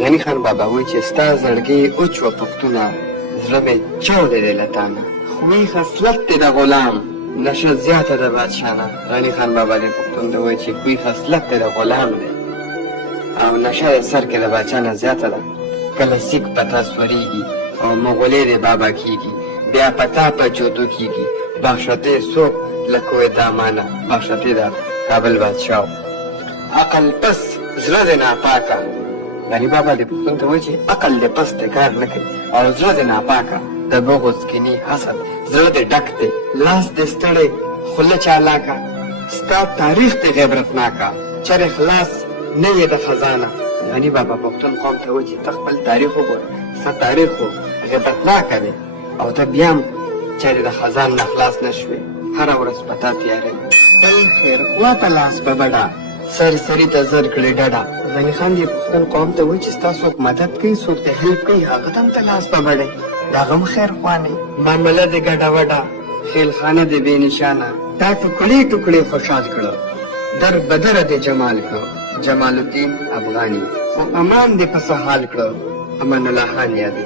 غني خان بابا وایي چې ستا زړګي اوچ و پښتونه زړه مې چاودې دی له تا نه خوی خصلت دی د غلام نشه زیاته د بادشاه نه غني خان بابا دې پښتون ته وایي چې خوی خصلت دی د غلام دی او نشه د سر کې د بادشاه نه زیاته ده کله سیک پتا سوریږي او مغولې د بابا کیږي بیا پتا په جودو کیږي بخښتې څوک له کوې دامانه بخښتې د کابل بادشاه عقل پس زړه د ناپاکه غني بابا دې پښتون ته وایي چې عقل دې پس دی کار نه کوي او زړه دې ناپاکه د بغض کینې حسد زړه دې ډک دی لاس دې ستړی خوله چالاکه ستا تاریخ دې غیبرتناکه چرې خلاص نه یې د خزانه غني بابا پښتون قوم ته وایي چې ته خپل تاریخ وګوره ستا تاریخ خو غیبتناکه دی او ته بیا هم چرې د خزان نه خلاص نه شوې هره ورځ په تا تیاره خپل خیرخوا ته لاس په بډه سرسري ته زر کړې ډډه غني خان دې پښتون قوم ته وایي چې ستا څوک مدد کوي څوک ته هیلپ کوي هغه ته هم ته لاس په بډی د هغه هم خیرخوا نه معامله دې ګډه وډه خیلخانه دې بې نشانه تا ټوکړې ټوکړې خوشحال کړه در بدره دې جمال کړه جمال الدین افغاني خو امان دې پسه حال کړه امان الله خان یادې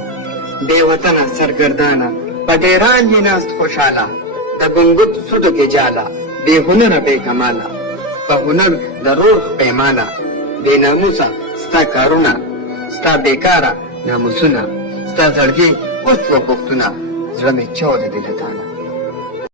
بې وطنه سرګردانه په ډیران یې ناست خوشحاله د ګنګوت سودو کې جاله بې هنره بې کماله په هنر د روح پیمانه بې ناموسه ستا کارونه ستا بېکاره ناموسونه ستا زړګي اوس و پښتونه زړه مې چاودې دی له تا نه